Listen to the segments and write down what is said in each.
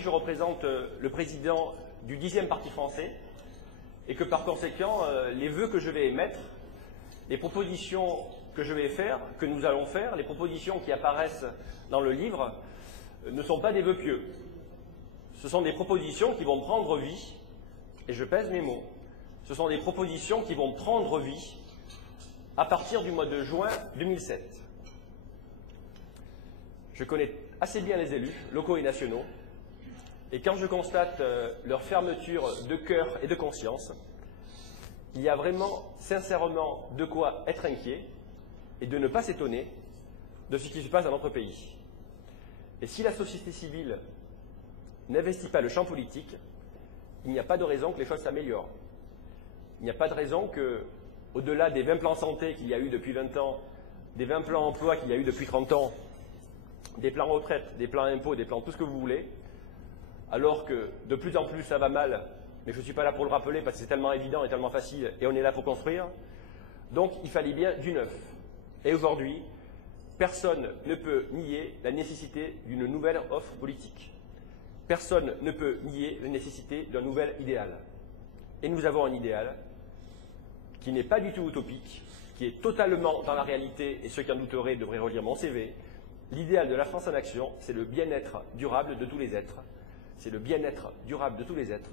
Je représente le président du 10e parti français et que par conséquent, les vœux que je vais émettre, les propositions que je vais faire, que nous allons faire, les propositions qui apparaissent dans le livre, ne sont pas des vœux pieux. Ce sont des propositions qui vont prendre vie, et je pèse mes mots, ce sont des propositions qui vont prendre vie à partir du mois de juin 2007. Je connais assez bien les élus, locaux et nationaux, et quand je constate leur fermeture de cœur et de conscience, il y a vraiment, sincèrement, de quoi être inquiet et de ne pas s'étonner de ce qui se passe dans notre pays. Et si la société civile n'investit pas le champ politique, il n'y a pas de raison que les choses s'améliorent. Il n'y a pas de raison que, au-delà des 20 plans santé qu'il y a eu depuis 20 ans, des 20 plans emploi qu'il y a eu depuis 30 ans, des plans retraite, des plans impôts, des plans tout ce que vous voulez, alors que de plus en plus ça va mal, mais je ne suis pas là pour le rappeler parce que c'est tellement évident et tellement facile, et on est là pour construire. Donc il fallait bien du neuf. Et aujourd'hui, personne ne peut nier la nécessité d'une nouvelle offre politique. Personne ne peut nier la nécessité d'un nouvel idéal. Et nous avons un idéal qui n'est pas du tout utopique, qui est totalement dans la réalité, et ceux qui en douteraient devraient relire mon CV. L'idéal de la France en action, c'est le bien-être durable de tous les êtres. C'est le bien-être durable de tous les êtres.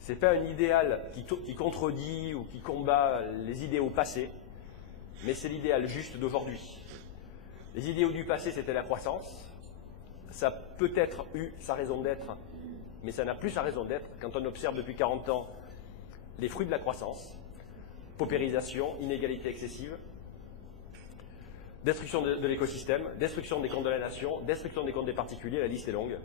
Ce n'est pas un idéal qui contredit ou qui combat les idéaux passés, mais c'est l'idéal juste d'aujourd'hui. Les idéaux du passé, c'était la croissance. Ça a peut-être eu sa raison d'être, mais ça n'a plus sa raison d'être quand on observe depuis 40 ans les fruits de la croissance. Paupérisation, inégalité excessive, destruction de l'écosystème, destruction des comptes de la nation, destruction des comptes des particuliers, la liste est longue.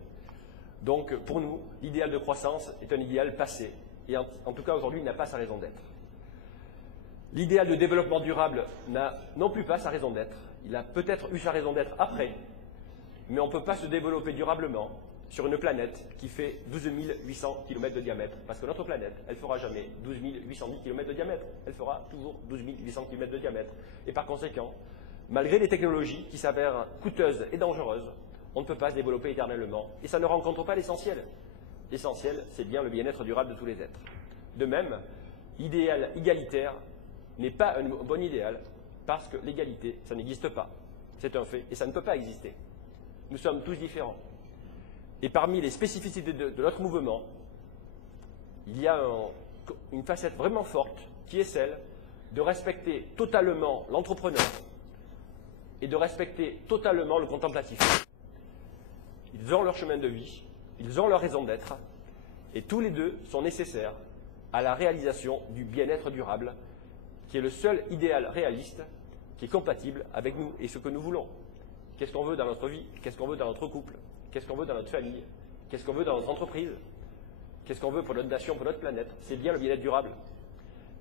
Donc, pour nous, l'idéal de croissance est un idéal passé, et en tout cas aujourd'hui, il n'a pas sa raison d'être. L'idéal de développement durable n'a non plus pas sa raison d'être. Il a peut-être eu sa raison d'être après, mais on ne peut pas se développer durablement sur une planète qui fait 12 800 km de diamètre, parce que notre planète, elle ne fera jamais 12 810 km de diamètre, elle fera toujours 12 800 km de diamètre. Et par conséquent, malgré les technologies qui s'avèrent coûteuses et dangereuses, on ne peut pas se développer éternellement. Et ça ne rencontre pas l'essentiel. L'essentiel, c'est bien le bien-être durable de tous les êtres. De même, l'idéal égalitaire n'est pas un bon idéal, parce que l'égalité, ça n'existe pas. C'est un fait, et ça ne peut pas exister. Nous sommes tous différents. Et parmi les spécificités de notre mouvement, il y a une facette vraiment forte, qui est celle de respecter totalement l'entrepreneur et de respecter totalement le contemplatif. Ils ont leur chemin de vie, ils ont leur raison d'être, et tous les deux sont nécessaires à la réalisation du bien-être durable, qui est le seul idéal réaliste qui est compatible avec nous et ce que nous voulons. Qu'est-ce qu'on veut dans notre vie? Qu'est-ce qu'on veut dans notre couple? Qu'est-ce qu'on veut dans notre famille? Qu'est-ce qu'on veut dans notre entreprise? Qu'est-ce qu'on veut pour notre nation, pour notre planète? C'est bien le bien-être durable.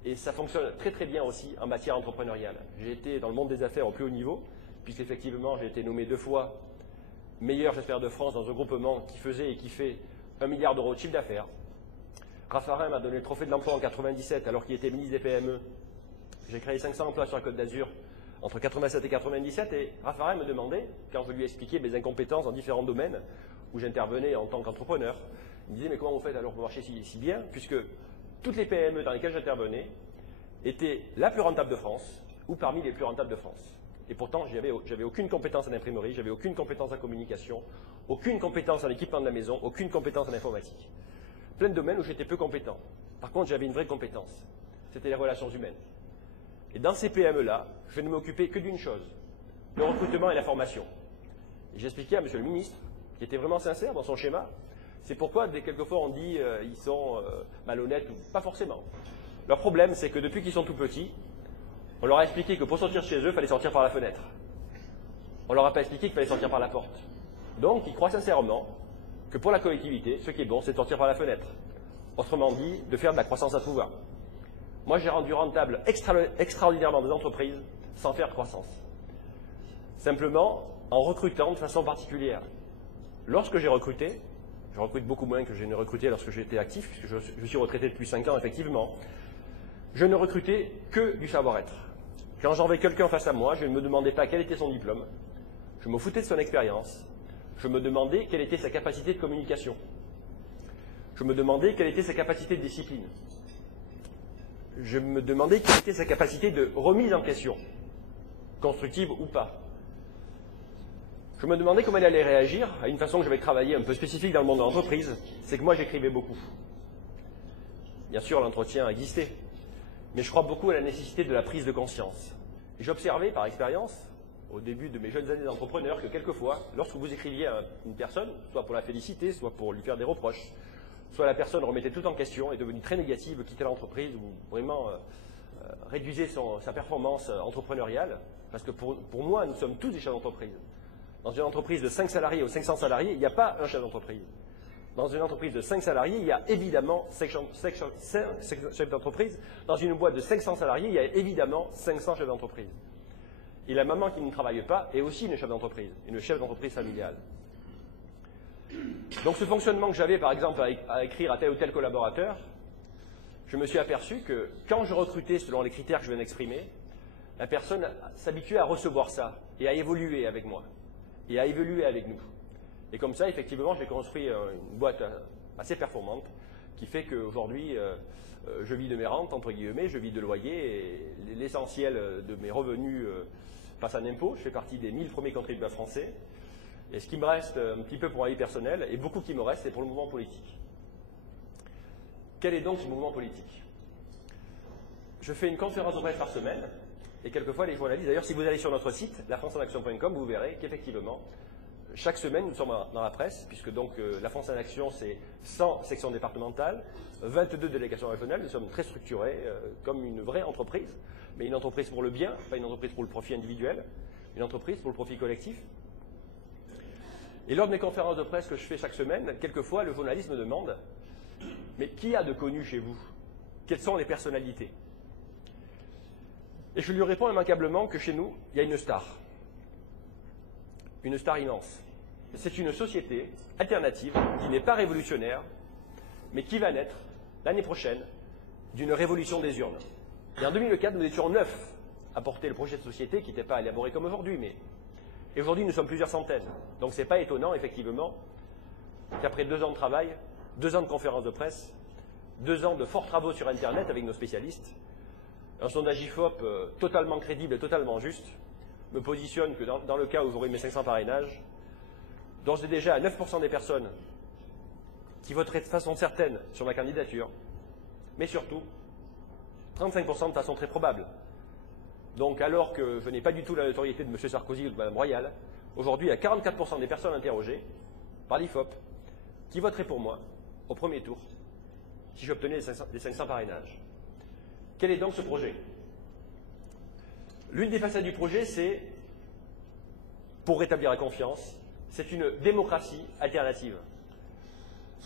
Et ça fonctionne très très bien aussi en matière entrepreneuriale. J'ai été dans le monde des affaires au plus haut niveau, puisqu'effectivement j'ai été nommé 2 fois meilleur gestionnaire de France dans un groupement qui faisait et qui fait 1 milliard d'euros de chiffre d'affaires. Raffarin m'a donné le trophée de l'emploi en 1997 alors qu'il était ministre des PME. J'ai créé 500 emplois sur la Côte d'Azur entre 1987 et 1997 et Raffarin me demandait, quand je lui expliquais mes incompétences dans différents domaines où j'intervenais en tant qu'entrepreneur, il me disait mais comment vous faites alors pour marcher si bien, puisque toutes les PME dans lesquelles j'intervenais étaient la plus rentable de France ou parmi les plus rentables de France. Et pourtant, j'avais aucune compétence en imprimerie, j'avais aucune compétence en communication, aucune compétence en équipement de la maison, aucune compétence en informatique. Plein de domaines où j'étais peu compétent. Par contre, j'avais une vraie compétence. C'était les relations humaines. Et dans ces PME-là, je ne m'occupais que d'une chose, le recrutement et la formation. Et j'expliquais à Monsieur le ministre, qui était vraiment sincère dans son schéma, c'est pourquoi quelquefois on dit ils sont malhonnêtes, ou pas forcément. Leur problème, c'est que depuis qu'ils sont tout petits, on leur a expliqué que pour sortir chez eux, il fallait sortir par la fenêtre. On leur a pas expliqué qu'il fallait sortir par la porte. Donc, ils croient sincèrement que pour la collectivité, ce qui est bon, c'est de sortir par la fenêtre. Autrement dit, de faire de la croissance à tout va. Moi, j'ai rendu rentable extraordinairement des entreprises sans faire de croissance. Simplement, en recrutant de façon particulière. Lorsque j'ai recruté, je recrute beaucoup moins que je ne recrutais lorsque j'étais actif, puisque je suis retraité depuis 5 ans, effectivement, je ne recrutais que du savoir-être. Quand j'avais quelqu'un face à moi, je ne me demandais pas quel était son diplôme, je me foutais de son expérience, je me demandais quelle était sa capacité de communication. Je me demandais quelle était sa capacité de discipline. Je me demandais quelle était sa capacité de remise en question, constructive ou pas. Je me demandais comment elle allait réagir à une façon que j'avais travaillé un peu spécifique dans le monde de l'entreprise, c'est que moi j'écrivais beaucoup. Bien sûr, l'entretien existait, mais je crois beaucoup à la nécessité de la prise de conscience. Et j'observais par expérience, au début de mes jeunes années d'entrepreneur, que quelquefois, lorsque vous écriviez à une personne, soit pour la féliciter, soit pour lui faire des reproches, soit la personne remettait tout en question, est devenue très négative, quittait l'entreprise ou vraiment réduisait sa performance entrepreneuriale, parce que pour moi, nous sommes tous des chefs d'entreprise. Dans une entreprise de 5 salariés ou 500 salariés, il n'y a pas un chef d'entreprise. Dans une entreprise de 5 salariés, il y a évidemment 5 chefs d'entreprise. Dans une boîte de 500 salariés, il y a évidemment 500 chefs d'entreprise. Et la maman qui ne travaille pas est aussi une chef d'entreprise familiale. Donc ce fonctionnement que j'avais par exemple à écrire à tel ou tel collaborateur, je me suis aperçu que quand je recrutais selon les critères que je viens d'exprimer, la personne s'habituait à recevoir ça et à évoluer avec moi et à évoluer avec nous. Et comme ça, effectivement, j'ai construit une boîte assez performante qui fait qu'aujourd'hui, je vis de mes rentes, entre guillemets, je vis de loyer et l'essentiel de mes revenus passe en impôts. Je fais partie des 1000 premiers contribuables français. Et ce qui me reste un petit peu pour ma vie personnelle, et beaucoup qui me reste, c'est pour le mouvement politique. Quel est donc ce mouvement politique? Je fais une conférence de presse par semaine, et quelquefois les journalistes, d'ailleurs si vous allez sur notre site, lafranceenaction.com, vous verrez qu'effectivement, chaque semaine nous sommes dans la presse, puisque donc La France en Action c'est 100 sections départementales, 22 délégations régionales, nous sommes très structurés comme une vraie entreprise, mais une entreprise pour le bien, pas une entreprise pour le profit individuel, une entreprise pour le profit collectif. Et lors de mes conférences de presse que je fais chaque semaine, quelquefois le journaliste me demande « Mais qui a de connu chez vous? Quelles sont les personnalités ?» Et je lui réponds immanquablement que chez nous, il y a une star immense. C'est une société alternative qui n'est pas révolutionnaire, mais qui va naître l'année prochaine d'une révolution des urnes. Et en 2004, nous étions 9 à porter le projet de société qui n'était pas élaboré comme aujourd'hui, mais et aujourd'hui, nous sommes plusieurs centaines. Donc, ce n'est pas étonnant, effectivement, qu'après 2 ans de travail, 2 ans de conférences de presse, 2 ans de forts travaux sur Internet avec nos spécialistes, un sondage IFOP totalement crédible et totalement juste, me positionne que dans le cas où j'aurai mes 500 parrainages, d'ores et déjà à 9% des personnes qui voteraient de façon certaine sur ma candidature, mais surtout 35% de façon très probable. Donc, alors que je n'ai pas du tout la notoriété de M. Sarkozy ou de Mme Royal, aujourd'hui, il y a 44% des personnes interrogées par l'IFOP qui voteraient pour moi au premier tour si j'obtenais les 500 parrainages. Quel est donc ce projet? L'une des facettes du projet, c'est, pour rétablir la confiance, c'est une démocratie alternative.